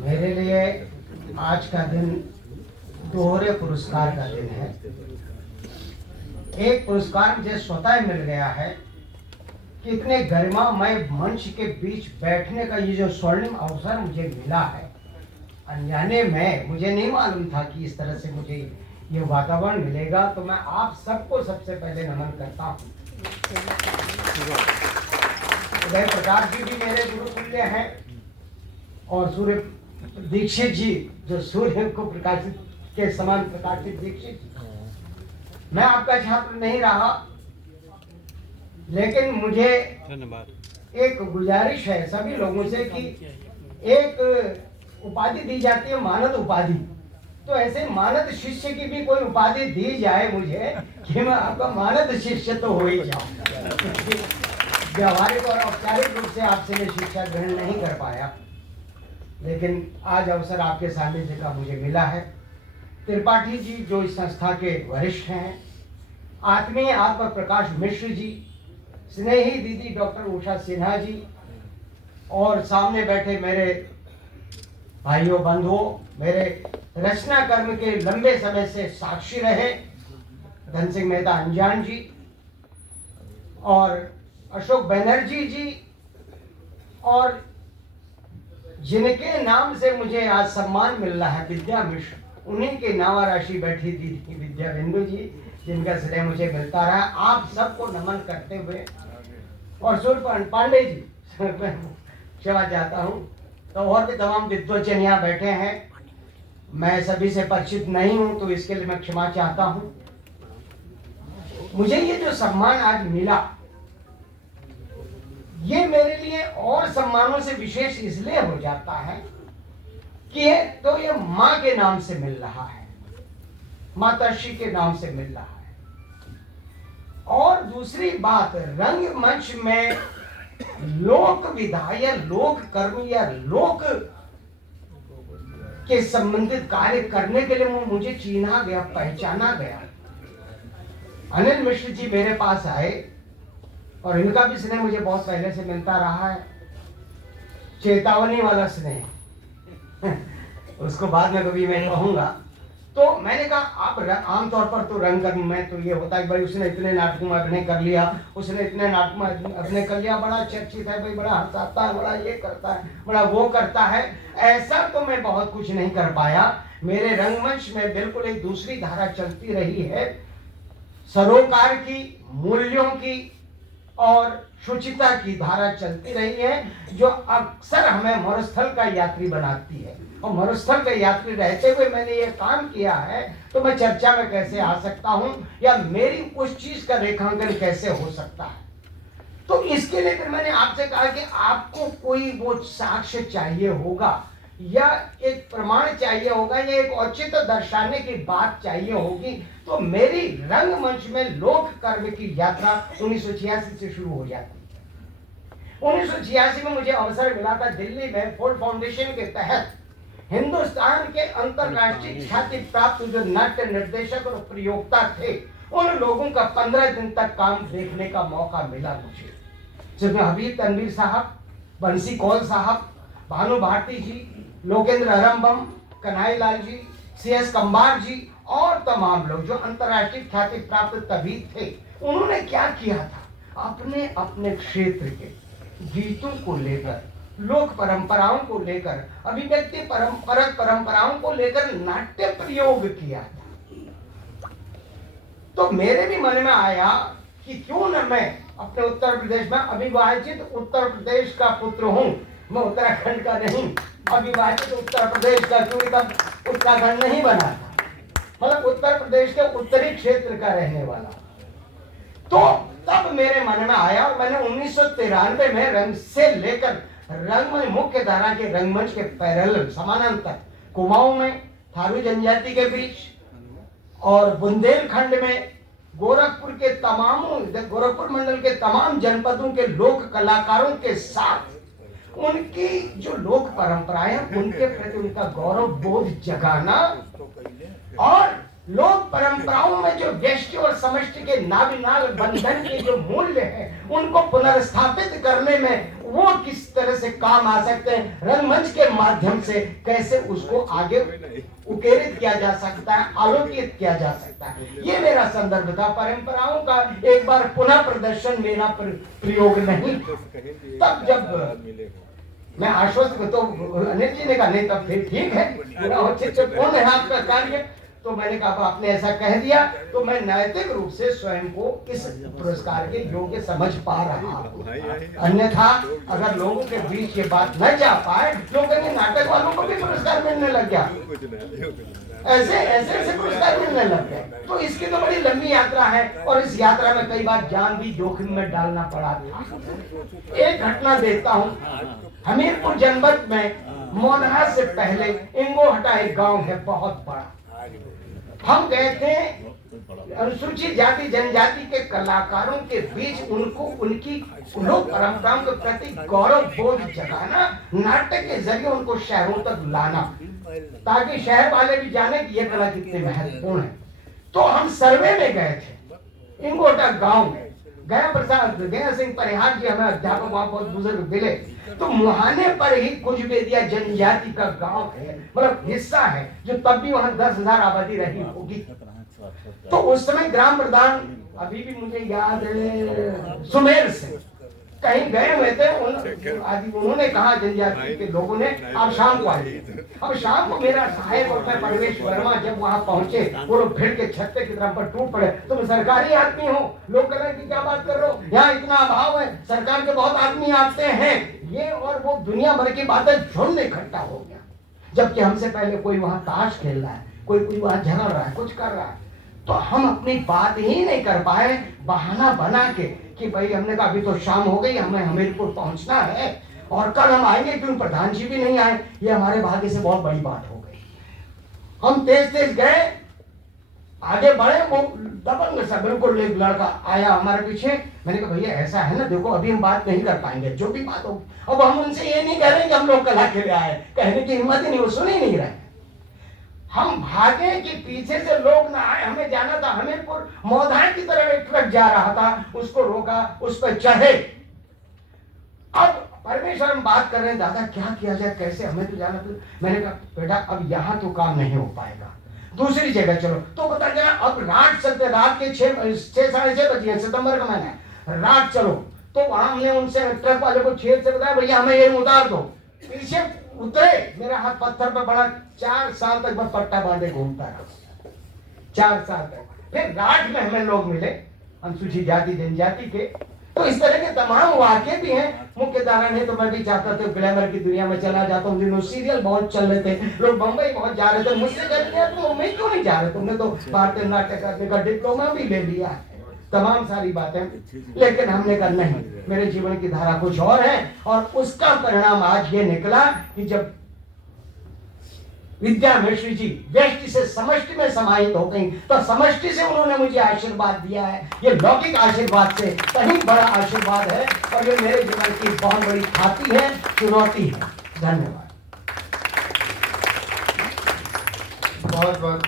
मेरे लिए आज का दिन दोहरे पुरस्कार का दिन है। एक पुरस्कार मुझे स्वतः मिल गया है कि इतने गरिमामय मंच के बीच बैठने का ये जो स्वर्णिम अवसर मुझे मिला है, अनजाने में मुझे नहीं मालूम था कि इस तरह से मुझे ये वातावरण मिलेगा। तो मैं आप सबको सबसे पहले नमन करता हूँ। उदय प्रकाश जी भी मेरे गुरुकुल्य हैं और सूर्य दीक्षित जी जो सूर्य को प्रकाशित के समान प्रकाशित दीक्षित। मैं आपका छात्र नहीं रहा, लेकिन मुझे एक गुजारिश है सभी लोगों से कि एक उपाधि दी जाती है, मानद उपाधि। तो ऐसे मानद शिष्य की भी कोई उपाधि दी जाए मुझे कि मैं आपका मानद शिष्य तो हो ही जाऊं। व्यवहारिक और औपचारिक रूप से आपसे मैं शिक्षा ग्रहण नहीं कर पाया, लेकिन आज अवसर आपके सानिध्य का मुझे मिला है। त्रिपाठी जी जो इस संस्था के वरिष्ठ हैं, आत्मीय आत्म प्रकाश मिश्र जी, स्नेही दीदी डॉक्टर उषा सिन्हा जी, और सामने बैठे मेरे भाइयों बंधुओं, मेरे रचना कर्म के लंबे समय से साक्षी रहे धन सिंह मेहता अंजान जी और अशोक बनर्जी जी, और जिनके नाम से मुझे आज सम्मान मिल रहा है विद्या मिश्र, उन्हीं के नावा राशि बैठी दीदी विद्या बिंदु जी, जिनका श्रेय मुझे मिलता रहा। आप सबको नमन करते हुए, और सूर्य पांडे जी क्षमा चाहता हूँ, तो और भी तमाम विद्वजन यहाँ बैठे हैं। मैं सभी से परिचित नहीं हूँ तो इसके लिए मैं क्षमा चाहता हूँ। मुझे ये जो सम्मान आज मिला, ये मेरे लिए और सम्मानों से विशेष इसलिए हो जाता है कि तो ये माँ के नाम से मिल रहा है, माताश्री के नाम से मिल रहा है। और दूसरी बात, रंगमंच में लोक विधा या लोक कर्म या लोक के संबंधित कार्य करने के लिए मुझे चिन्हा गया, पहचाना गया। अनिल मिश्र जी मेरे पास आए और इनका भी स्नेह मुझे बहुत पहले से मिलता रहा है, चेतावनी वाला स्नेह उसको बाद में कभी मैं कहूंगा। तो मैंने कहा आप आमतौर पर तो रंगकर्म में तो ये होता है भाई उसने इतने नाटकों में अभिनय कर लिया, उसने इतने नाटकों में अभिनय कर लिया, बड़ा चर्चित है भाई, बड़ा हंसाता है, बड़ा ये करता है, बड़ा वो करता है। ऐसा तो मैं बहुत कुछ नहीं कर पाया। मेरे रंगमंच में बिल्कुल एक दूसरी धारा चलती रही है, सरोकार की, मूल्यों की और शुचिता की धारा चलती रही है, जो अक्सर हमें मरुस्थल का यात्री बनाती है। और मरुस्थल का यात्री रहते हुए मैंने ये काम किया है, तो मैं चर्चा में कैसे आ सकता हूं या मेरी उस चीज का रेखांकन कैसे हो सकता है। तो इसके लिए फिर मैंने आपसे कहा कि आपको कोई वो साक्ष्य चाहिए होगा या एक प्रमाण चाहिए होगा या एक औचित्य दर्शाने की बात चाहिए होगी। तो मेरी रंगमंच में लोक कर्म की यात्रा 1986 से शुरू हो जाती है। 1986 में मुझे अवसर मिला था दिल्ली में फोर्ड फाउंडेशन के तहत हिंदुस्तान के अंतरराष्ट्रीय ख्याति प्राप्त जो नाट्य निर्देशक और प्रयोक्ता थे, उन लोगों का 15 दिन तक काम देखने का मौका मिला मुझे, जिसमें हबीब तनवीर साहब, बंसी कौल साहब, भानु भारती जी, लोकेंद्र अरम्बम, कन्हैया लाल जी, CS कंबार जी और तमाम लोग जो अंतरराष्ट्रीय ख्याति प्राप्त तभी थे। उन्होंने क्या किया था, अपने अपने क्षेत्र के गीतों को लेकर, लोक परंपराओं को लेकर, अभिव्यक्ति परंपरक परंपराओं को लेकर नाट्य प्रयोग किया था। तो मेरे भी मन में आया कि क्यों न मैं अपने उत्तर प्रदेश में, अविभाजित उत्तर प्रदेश का पुत्र हूं, मैं उत्तराखंड का नहीं, अविभाजित उत्तर प्रदेश का, क्योंकि तब उत्तराखंड नहीं बना था, मतलब उत्तर प्रदेश के उत्तरी क्षेत्र का रहने वाला। तो तब मेरे मन में आया और मैंने 1993 में रंग से लेकर रंगमंच, मुख्य धारा के रंगमंच के पैरेलल समानांतर कुमाऊं में, थारू जनजाति के बीच और बुंदेलखंड में, गोरखपुर के तमाम, गोरखपुर मंडल के तमाम जनपदों के लोक कलाकारों के साथ उनकी जो लोक परंपराएं, उनके प्रति उनका गौरव बोध जगाना और लोक परंपराओं में जो व्यष्टि और समष्टि के नाभिनाल बंधन के जो मूल्य है, उनको पुनर्स्थापित करने में वो किस तरह से काम आ सकते हैं, रंगमंच के माध्यम से कैसे उसको आगे उकेरित किया जा सकता है, आलोकित किया जा सकता है। ये मेरा संदर्भ था। परंपराओं का एक बार पुनः प्रदर्शन मेरा प्रयोग नहीं। तब जब मैं आश्वस्त तो अनिल जी ने कहा नहीं तब फिर ठीक है, पूरा औचित्यपूर्ण है आपका कार्य। तो मैंने कहा आपने ऐसा कह दिया तो मैं नैतिक रूप से स्वयं को इस पुरस्कार के योग्य समझ पा रहा हूं। अन्यथा अगर लोगों के बीच ये बात न जा पाए, लोग कहेंगे नाटक वालों को भी पुरस्कार मिलने लग गया, ऐसे ऐसे ऐसे पुरस्कार मिलने लग गए। तो इसकी तो बड़ी लंबी यात्रा है और इस यात्रा में कई बार जान भी जोखिम में डालना पड़ा था। एक घटना देता हूँ। हमीरपुर जनपद में मोनहा से पहले इंगोहटा एक गांव है बहुत बड़ा। हम गए थे अनुसूचित जाति जनजाति के कलाकारों के बीच उनको उनकी लोक परंपराओं के प्रति गौरव बोध जगाना, नाटक के जरिए उनको शहरों तक लाना, ताकि शहर वाले भी जाने कि यह कला कितनी महत्वपूर्ण है। तो हम सर्वे में गए थे इंगोटा गांव में। गया सिंह परिहार जी हमें अध्यापक वहां बहुत बुजुर्ग मिले। तो मुहाने पर ही कुजबेदिया जनजाति का गांव है, मतलब हिस्सा है, जो तब भी वहां 10,000 आबादी रही होगी। तो उस समय ग्राम प्रधान अभी भी मुझे याद है सुमेर से कहीं गए हुए थे। उन्होंने कहा जनजाति के लोगों ने आप शाम को आइए। अब शाम को मेरा सहायक और मैं परवेश वर्मा जब वहां पहुंचे, वो लोग भीड़ के छत्ते की तरफ पर टूट पड़े। तुम सरकारी आदमी हो, लोग कह रहे हैं कि क्या बात कर रहे हो, यहाँ इतना अभाव है, सरकार के बहुत आदमी आते हैं। ये और वो दुनिया भर की बातें झुंड इकट्ठा हो गया, जबकि हमसे पहले कोई वहां ताश खेल रहा है, कोई वहां झगड़ रहा है, कुछ कर रहा है। तो हम अपनी बात ही नहीं कर पाए, बहाना बना के कि भाई हमने कहा अभी तो शाम हो गई, हमें हमीरपुर पहुंचना है और कल हम आएंगे, क्योंकि प्रधान जी भी नहीं आए। ये हमारे भाग्य से बहुत बड़ी बात हो गई। हम तेज तेज गए, आगे बढ़े, वो दबंग सा बिल्कुल एक लड़का आया हमारे पीछे। मैंने कहा भैया ऐसा है ना, देखो अभी हम बात नहीं कर पाएंगे, जो भी बात हो। अब हम उनसे ये नहीं कह रहे कि हम लोग कला के लिए आए, कहने की हिम्मत ही नहीं, वो सुन ही नहीं रहे। हम भागे कि पीछे से लोग ना आए। हमें जाना था हमीरपुर, मौधाई की तरफ एक ट्रक जा रहा था, उसको रोका, उस पर चढ़े। अब परमेश्वर हम बात कर रहे हैं, दादा क्या किया जाए, कैसे, हमें तो जाना था। मैंने कहा बेटा अब यहाँ तो काम नहीं हो पाएगा, दूसरी जगह चलो। तो पता चला अब रात चलते, रात के 6 साढ़े 6 बजे, सितंबर का महीना है, रात चलो। तो वहां हमने उनसे ट्रक वाले को छेद से बताया भैया हमें ये उतार दो। पीछे उतरे, मेरा हाथ पत्थर पर पड़ा। 4 साल तक मैं पट्टा बांधे घूमता रहा, 4 साल तक। फिर रात में हमें लोग मिले अनुसूचित जाति जनजाति के। तो इस तरह के तमाम वाक्य भी हैं। मुख्य धारा नहीं तो मैं भी चाहता था ग्लैमर की दुनिया में चला जाता हूँ। दिनों सीरियल बहुत चल रहे थे, लोग बंबई बहुत जा रहे थे। मुझसे कहते हैं तुम मुंबई क्यों नहीं जा रहे, तुमने तो भारतीय नाट्य करने का डिप्लोमा भी ले लिया है, तमाम सारी बातें। लेकिन हमने कहा नहीं, मेरे जीवन की धारा कुछ और है। और उसका परिणाम आज ये निकला कि जब विद्या मिश्र जी व्यष्टि से समष्टि में समाहित हो गई, तो समष्टि से उन्होंने मुझे आशीर्वाद दिया है। ये लौकिक आशीर्वाद से कहीं बड़ा आशीर्वाद है और ये मेरे जीवन की बहुत बड़ी ख्याति है, चुनौती है। धन्यवाद। बहुत बहुत